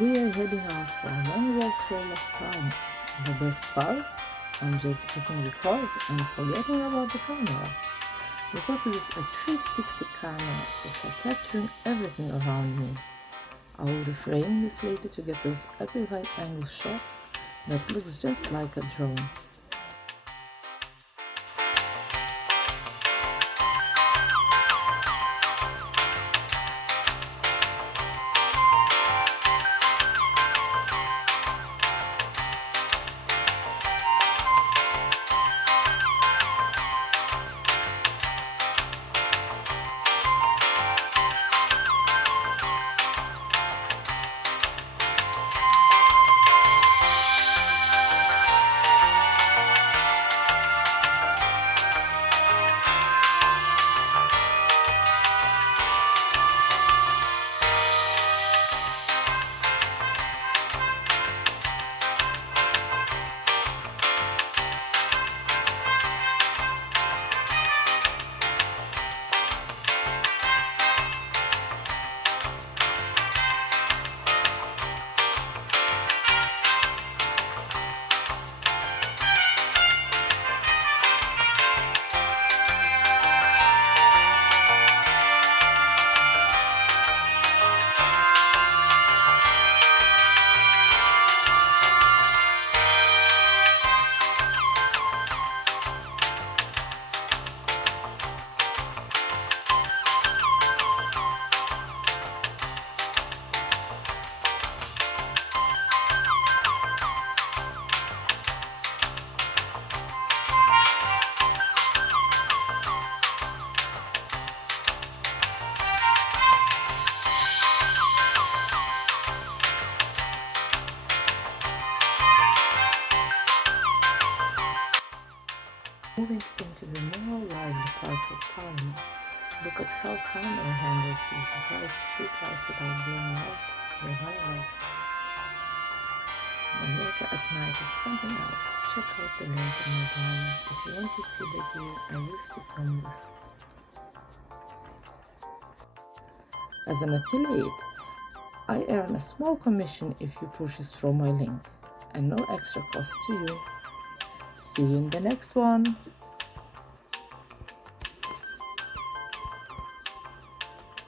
We are heading out for a long walk through Las Palmas. The best part? I'm just hitting record and forgetting about the camera. Because it is a 360 camera, it's capturing everything around me. I will reframe this later to get those epic wide angle shots that looks just like a drone. Moving into the more lively parts of Palma, look at how camera handles these bright streetlights without blowing out the highlights. Mallorca at night is something else. Check out the link in my bio if you want to see the gear I used to film this. As an affiliate, I earn a small commission if you purchase from my link, and no extra cost to you. See you in the next one!